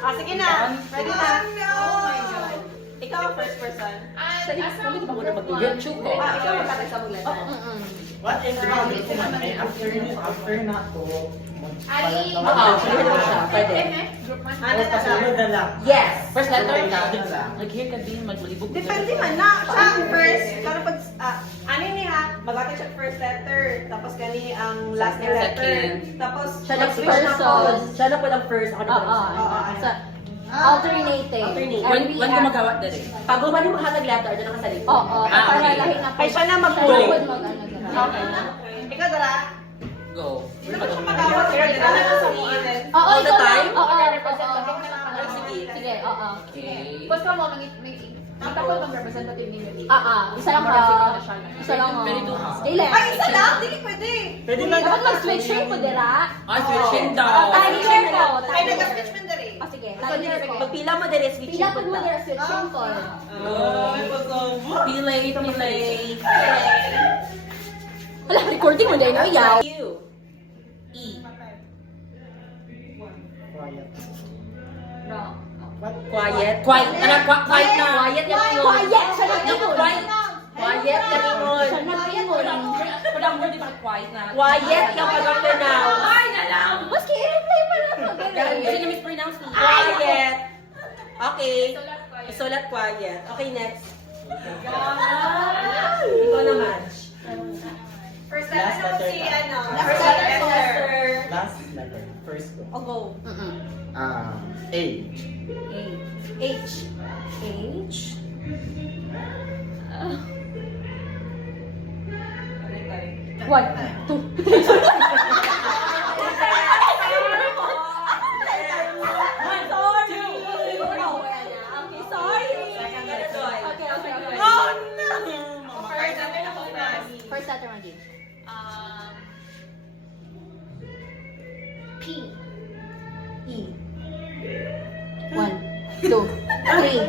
Sige na. Ready na. Oh my God. Ikaw ang first person. Kami ba muna mag-YouTube ko? Ikaw ang tatag sa mula. What if after na to, Pwede. Ano na siya? sunod na lang. Yes! First letter? Sunod lang. Nag-hear ka din, magbalibog. Depende man na. Siya ang first. Pero pag, ano ni ha? Mag-ate siya first letter. Tapos kani ang last na letter. Tapos, Siya na switch na po. first. Siya na po lang first. Ako na po lang second. Oo. Alternating. When gumagawa din eh. Pag gumawa mo hatag letter, doon ang salita. Oo. Para okay. lahi na Ay, siya na Siya mag-go. na po Okay. Ikaw, Dara. Go. Sino ba siya mag-awat? Dara na lang sa mga din. Oo, All the ikaw time? lang. Oo. Sige. Sige, oo. Okay. Basta mo, magkakot ng representative ni Meli. Isa lang ka. Isa lang ka. Very good. Dili. Ay, isa lang? Hindi pwede. Pwede lang. Dapat mag-switch rin po, dira. Switching daw. Timer ko. Ay, nag-switch man dali. Sige, timer ko. Pagpila mo dali, switch. Pila po mo dira switching ko. Pilay, pilay. Wala, recording mo din, no? Yaw. You. E. Wrong. Quiet. Quiet. Quiet na. Quiet yan mo. Quiet, siya na pingon. Quiet. Quiet yan mo. Siya na pingon. Parang word ba quiet na? Quiet yung pag-after now. Ay, nalang. Maski i-replay pa na to. Kasi na-mispronounce ni. Quiet. Okay. Sulat quiet. Isulat quiet. Okay, next. Ikaw naman. First Last letter letter si ka. ano. First First letter. letter. Last letter. First ko. O go. A. H. H. One, two. First letter, Maggie. P. E. One, two, three.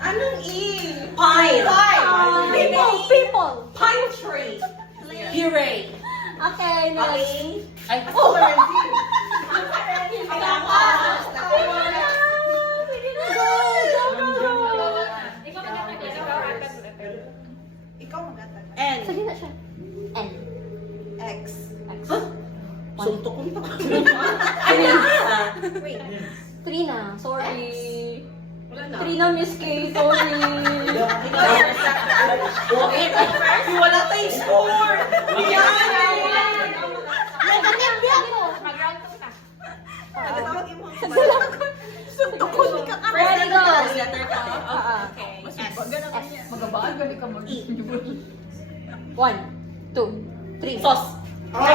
Anong E? Pine. People. Pine tree. Puree. Okay, next. Okay. Ay, Oh, Ikaw magkakot. Ikaw apat letter. Ikaw magatag. N. Sige na siya. N. X. X. Suntok ko ito. Three na. Sorry. Wala na. Three na, Miss K. Sorry. Wala tayong score. Mag-round two ka. Nagatawag yung mga Suntok ko. Ready, go. letter ka. Okay. S. Magabaan, gabi ka mag- One, two, three. sauce. Okay.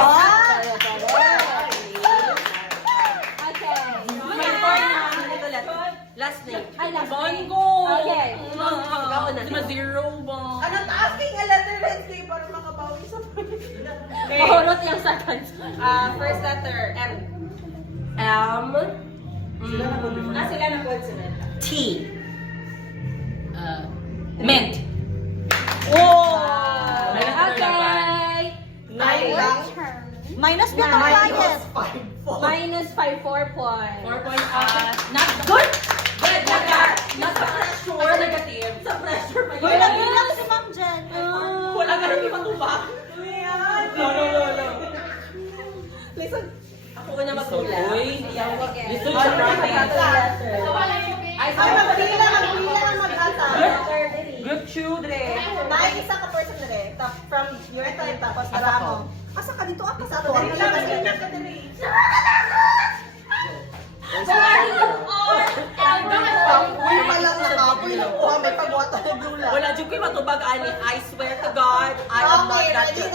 May four na. Ito letter. Last name. Ay, last name. Bongo. Okay. Ikaw na. Di ba zero ba? Anong asking a letter Wednesday para makabawi sa Mahulot yung seconds. First letter. M. M. Sila na consonant. T. Mint. Wow! Okay. Nine lang. Minus na Minus tayo. 5. Minus 5, 4 points. 4 points. Not Good. good. Not sa pressure. Or negative. Sa pressure pa yun. Wala bilang si Ma'am Jen. Wala ka rin matubak. No. Listen. Ako na magtula. Uy. Gusto siya Ano promise. Ay, magpili na mag-ata. Group children. Isa ka person na rin. From your time, tapos para mo. Asa ka dito? Apa sa ato? Ano lang ka dali? Uy, palang nakapoy na po. May pagwata ng gula. Wala, dyan ko'y matubag, ani. I swear to God, I am not that good.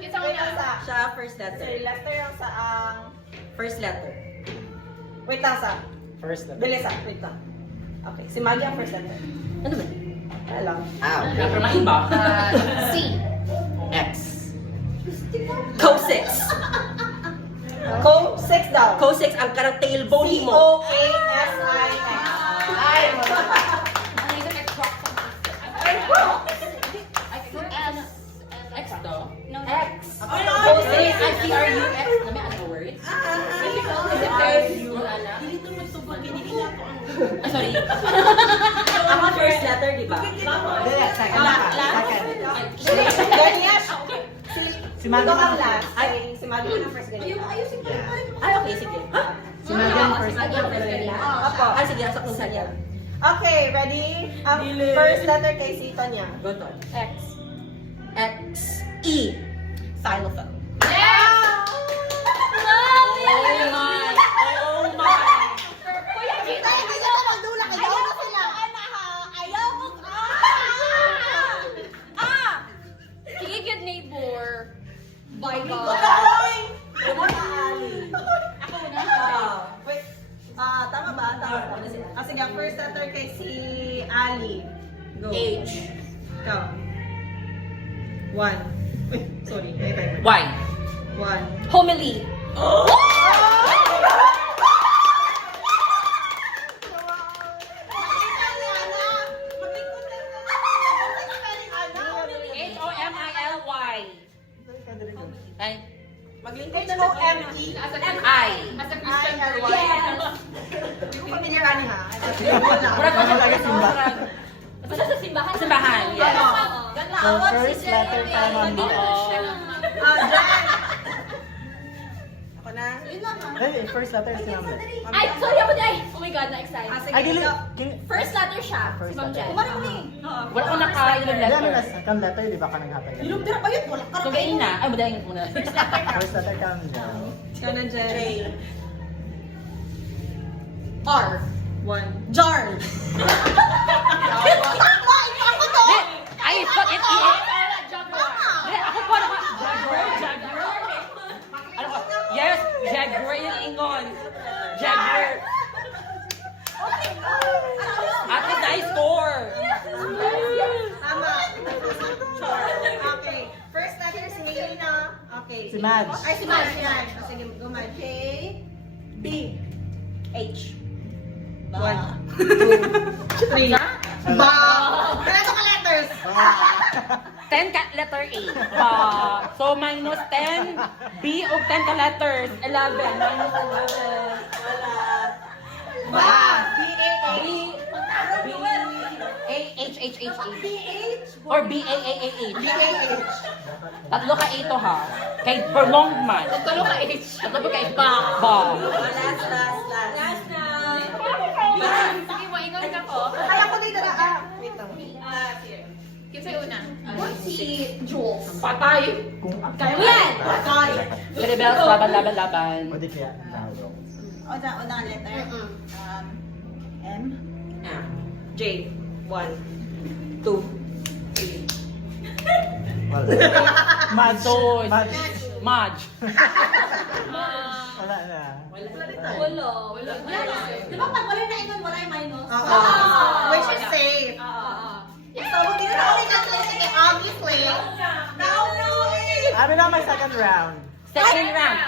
Isa ko na. Siya, first letter. Letter yung sa ang... First letter. Wait lang sa... First letter. Bilis ah, wait lang. Okay, si Maggie ang first letter. Ano ba? Wala lang. Pero maiba. C. X. Co-6. Co-6 daw. Co-6 ang karang tailbone mo. C-O-A-S-I-X. Ay, Ano yung nag-crock sa X to. X. Ay, C-R-U-X. Ano may ano word? Ah, Sorry. Ako first letter, di ba? Hindi, second Ah, ka. last. Second. Ganyan. Si Magan. Ikaw ang last. Ay, si Magan ang first ganyan. Ay, okay, sige. Si Magan first. Opo. Ay, sige, sa kung saan yan. Okay, ready? Ang first letter kay Sito niya. Go to. X. X. E. Xylophone. Kigid neighbor. By Ikaw God. na, oy! Ako na, Ali. Wait. Tama ba? Tama. Sige, ang first letter kay si Ali. Go. H. Ikaw. 1. Uy, sorry. May timer. Y. 1. Homily. Homily. Ay. Maglingkod na ng M-E. As a I. As a Christian girl. Hindi ko familiar ani ha. Murag ko Talaga simba. Basta sa simbahan. Simbahan. Yes. So, first letter ka, ma'am. Jen. Ako na. Hey, first letter si Ma'am. Ay, sorry ako na. Oh my God, na-excite. Sige, Ay, dili. ikaw. First letter siya. First Si Ma'am letter. Jen. Kumari mo ni. Wala ko naka-ilang Hindi, ano letter. na second letter, di ba ka naghatag? Ilong tira pa yun, wala ka So, gain na. Ay, madaling muna. First letter ka, ma'am. Ikaw na, Jen. R. 1. Jar. Ay, fuck it. Hindi, ako po naman. Jaguar. Ano ko? Yes, Jaguar yung ingon. Jaguar. Ate, nice score. Tama. Okay. First letter si Melina. Okay. Si Madge. Ay, si Madge yan. Sige, go Madge. K. B. H. 1, 2, 3. Ba! Pero ito ka letters. 10 ka letter A. So, minus 10. B o 10 ka letters. 11. Minus 11. Ba! B-A-A. B-A-H-H-H-H. Or B-A-A-A-H. B-A-H. Tatlo ka ito ha. Kay prolonged man. Tatlo ka H. Tatlo ka ito. Ba. Last. Last na. Sige, maingon ka ko. Kaya ko dito na. Wait lang. Kinsay una? Si Jules. Patay. Kung Kaya mo yan. Sorry. Rebels, laban. O di kaya, tawag. Unang letter. M. J. 1, 2, 3. Wala. Madge. Ito. Madge. Madge. Wala na. Wala. Di ba pag wala na ito, wala yung minus? Which is safe. So, hindi na ako i-calculate obviously. No! Ano na may second round? Second round.